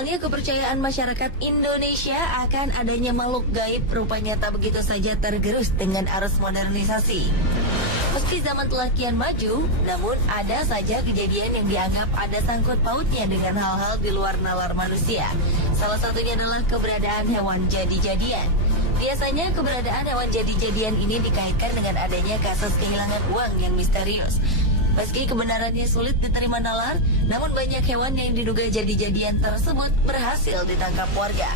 Awalnya kepercayaan masyarakat Indonesia akan adanya makhluk gaib rupanya tak begitu saja tergerus dengan arus modernisasi. Meski zaman telah kian maju, namun ada saja kejadian yang dianggap ada sangkut pautnya dengan hal-hal di luar nalar manusia. Salah satunya adalah keberadaan hewan jadi-jadian. Biasanya keberadaan hewan jadi-jadian ini dikaitkan dengan adanya kasus kehilangan uang yang misterius. Meski kebenarannya sulit diterima nalar, namun banyak hewan yang diduga jadi-jadian tersebut berhasil ditangkap warga.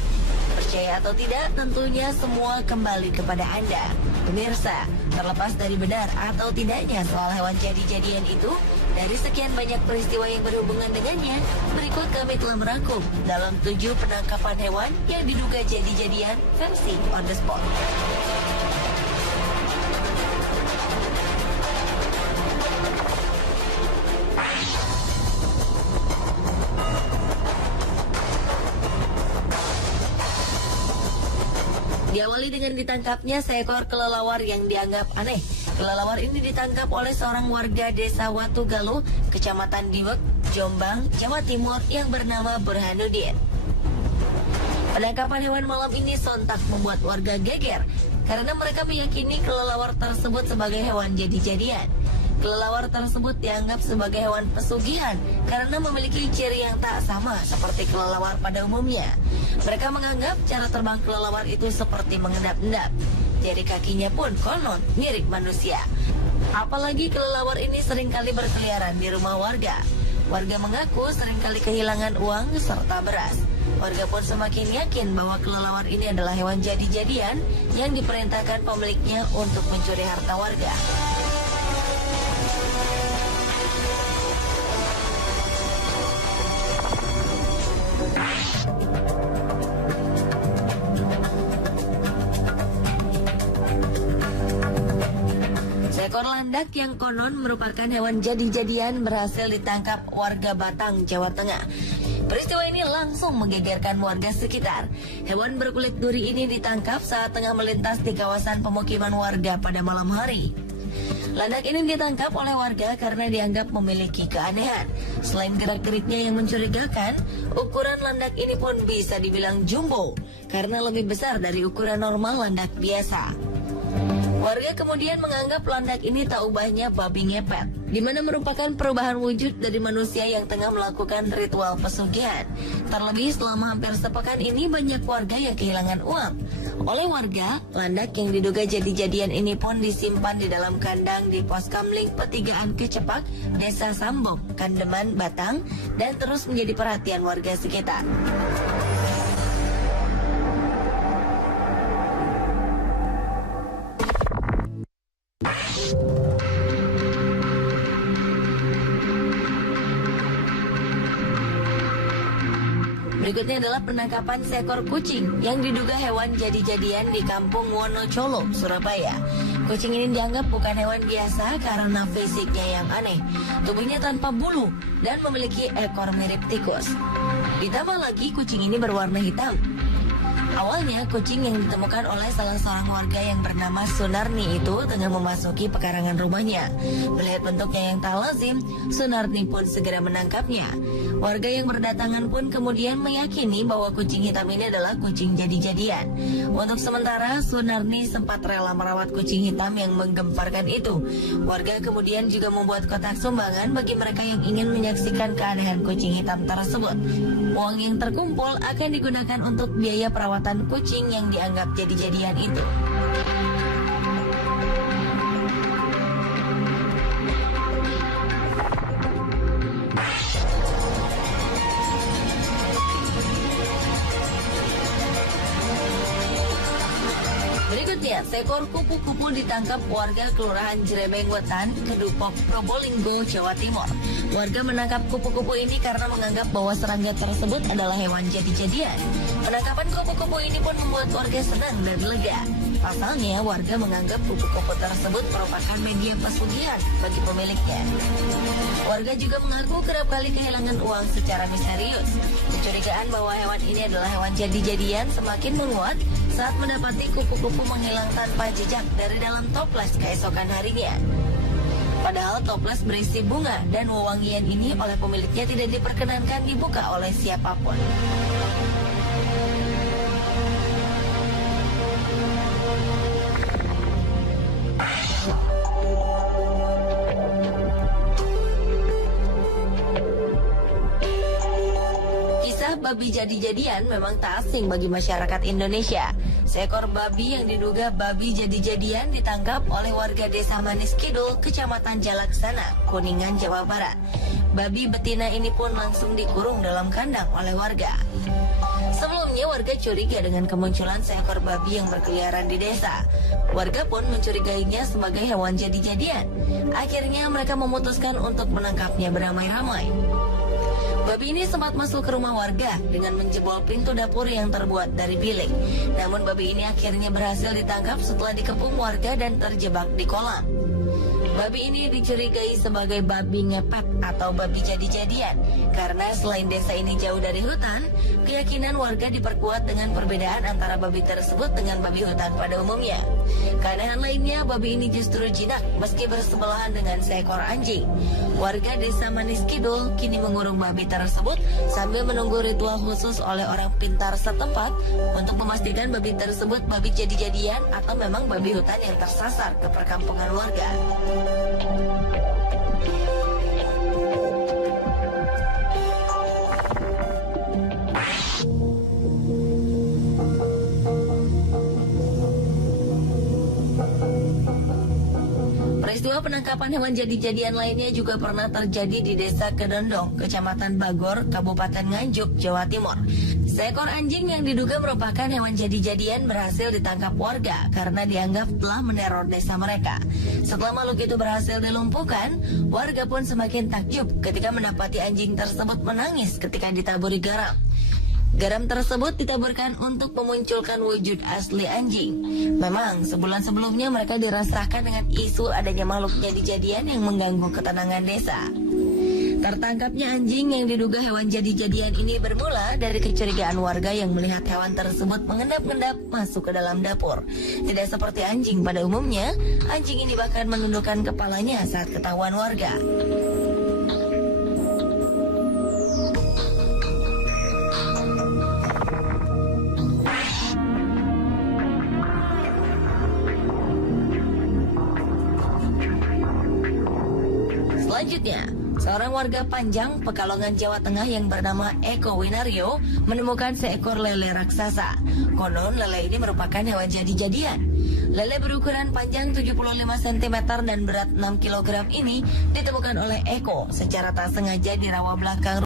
Percaya atau tidak, tentunya semua kembali kepada Anda. Pemirsa, terlepas dari benar atau tidaknya soal hewan jadi-jadian itu, dari sekian banyak peristiwa yang berhubungan dengannya, berikut kami telah merangkum dalam 7 penangkapan hewan yang diduga jadi-jadian versi on the spot. Diawali dengan ditangkapnya seekor kelelawar yang dianggap aneh. Kelelawar ini ditangkap oleh seorang warga desa Watugaluh, Kecamatan Diwek, Jombang, Jawa Timur yang bernama Burhanuddin. Penangkapan hewan malam ini sontak membuat warga geger karena mereka meyakini kelelawar tersebut sebagai hewan jadi-jadian. Kelelawar tersebut dianggap sebagai hewan pesugihan karena memiliki ciri yang tak sama seperti kelelawar pada umumnya. Mereka menganggap cara terbang kelelawar itu seperti mengendap-endap. Jari kakinya pun konon mirip manusia. Apalagi kelelawar ini seringkali berkeliaran di rumah warga. Warga mengaku seringkali kehilangan uang serta beras. Warga pun semakin yakin bahwa kelelawar ini adalah hewan jadi-jadian yang diperintahkan pemiliknya untuk mencuri harta warga. Seekor landak yang konon merupakan hewan jadi-jadian berhasil ditangkap warga Batang, Jawa Tengah. Peristiwa ini langsung menggegerkan warga sekitar. Hewan berkulit duri ini ditangkap saat tengah melintas di kawasan pemukiman warga pada malam hari. Landak ini ditangkap oleh warga karena dianggap memiliki keanehan. Selain gerak-geriknya yang mencurigakan, ukuran landak ini pun bisa dibilang jumbo karena lebih besar dari ukuran normal landak biasa. Warga kemudian menganggap landak ini tak ubahnya babi ngepet, di mana merupakan perubahan wujud dari manusia yang tengah melakukan ritual pesugihan. Terlebih selama hampir sepekan ini banyak warga yang kehilangan uang. Oleh warga, landak yang diduga jadi-jadian ini pun disimpan di dalam kandang di pos kamling Petigaan Kecepak, Desa Sambong, Kandeman, Batang, dan terus menjadi perhatian warga sekitar. Berikutnya adalah penangkapan seekor kucing yang diduga hewan jadi-jadian di Kampung Wonocolo, Surabaya. Kucing ini dianggap bukan hewan biasa karena fisiknya yang aneh. Tubuhnya tanpa bulu dan memiliki ekor mirip tikus. Ditambah lagi kucing ini berwarna hitam. Awalnya kucing yang ditemukan oleh salah seorang warga yang bernama Sunarni itu tengah memasuki pekarangan rumahnya. Melihat bentuknya yang tak lazim, Sunarni pun segera menangkapnya. Warga yang berdatangan pun kemudian meyakini bahwa kucing hitam ini adalah kucing jadi-jadian. Untuk sementara, Sunarni sempat rela merawat kucing hitam yang menggemparkan itu. Warga kemudian juga membuat kotak sumbangan bagi mereka yang ingin menyaksikan keanehan kucing hitam tersebut. Uang yang terkumpul akan digunakan untuk biaya perawatan kucing yang dianggap jadi-jadian itu. Berikutnya, seekor kupu-kupu ditangkap warga Kelurahan Jerebeng Wetan, Kedupok, Probolinggo, Jawa Timur. Warga menangkap kupu-kupu ini karena menganggap bahwa serangga tersebut adalah hewan jadi-jadian. Penangkapan kupu-kupu ini pun membuat warga senang dan lega. Pasalnya, warga menganggap kupu-kupu tersebut merupakan media pesugihan bagi pemiliknya. Warga juga mengaku kerap kali kehilangan uang secara misterius. Kecurigaan bahwa hewan ini adalah hewan jadi-jadian semakin menguat saat mendapati kupu-kupu menghilang tanpa jejak dari dalam toples keesokan harinya. Padahal toples berisi bunga dan wewangian ini oleh pemiliknya tidak diperkenankan dibuka oleh siapapun. Babi jadi-jadian memang tak asing bagi masyarakat Indonesia. Seekor babi yang diduga babi jadi-jadian ditangkap oleh warga desa Manis Kidul, Kecamatan Jalaksana, Kuningan, Jawa Barat. Babi betina ini pun langsung dikurung dalam kandang oleh warga. Sebelumnya warga curiga dengan kemunculan seekor babi yang berkeliaran di desa. Warga pun mencurigainya sebagai hewan jadi-jadian. Akhirnya mereka memutuskan untuk menangkapnya beramai-ramai. Babi ini sempat masuk ke rumah warga dengan menjebol pintu dapur yang terbuat dari bilik. Namun babi ini akhirnya berhasil ditangkap setelah dikepung warga dan terjebak di kolam. Babi ini dicurigai sebagai babi ngepet atau babi jadi-jadian karena selain desa ini jauh dari hutan, keyakinan warga diperkuat dengan perbedaan antara babi tersebut dengan babi hutan pada umumnya. Keanehan lainnya, babi ini justru jinak meski bersebelahan dengan seekor anjing. Warga desa Manis Kidul kini mengurung babi tersebut sambil menunggu ritual khusus oleh orang pintar setempat untuk memastikan babi tersebut babi jadi-jadian atau memang babi hutan yang tersasar ke perkampungan warga. Peristiwa penangkapan hewan jadi-jadian lainnya juga pernah terjadi di Desa Kedondong, Kecamatan Bagor, Kabupaten Nganjuk, Jawa Timur. Seekor anjing yang diduga merupakan hewan jadi-jadian berhasil ditangkap warga karena dianggap telah meneror desa mereka. Setelah makhluk itu berhasil dilumpuhkan, warga pun semakin takjub ketika mendapati anjing tersebut menangis ketika ditaburi garam. Garam tersebut ditaburkan untuk memunculkan wujud asli anjing. Memang sebulan sebelumnya mereka dirasakan dengan isu adanya makhluk jadi-jadian yang mengganggu ketenangan desa. Tertangkapnya anjing yang diduga hewan jadi-jadian ini bermula dari kecurigaan warga yang melihat hewan tersebut mengendap-endap masuk ke dalam dapur. Tidak seperti anjing pada umumnya, anjing ini bahkan menundukkan kepalanya saat ketahuan warga. Selanjutnya, seorang warga Panjang, Pekalongan, Jawa Tengah yang bernama Eko Winario menemukan seekor lele raksasa. Konon lele ini merupakan hewan jadi-jadian. Lele berukuran panjang 75 cm dan berat 6 kg ini ditemukan oleh Eko secara tak sengaja di rawa belakang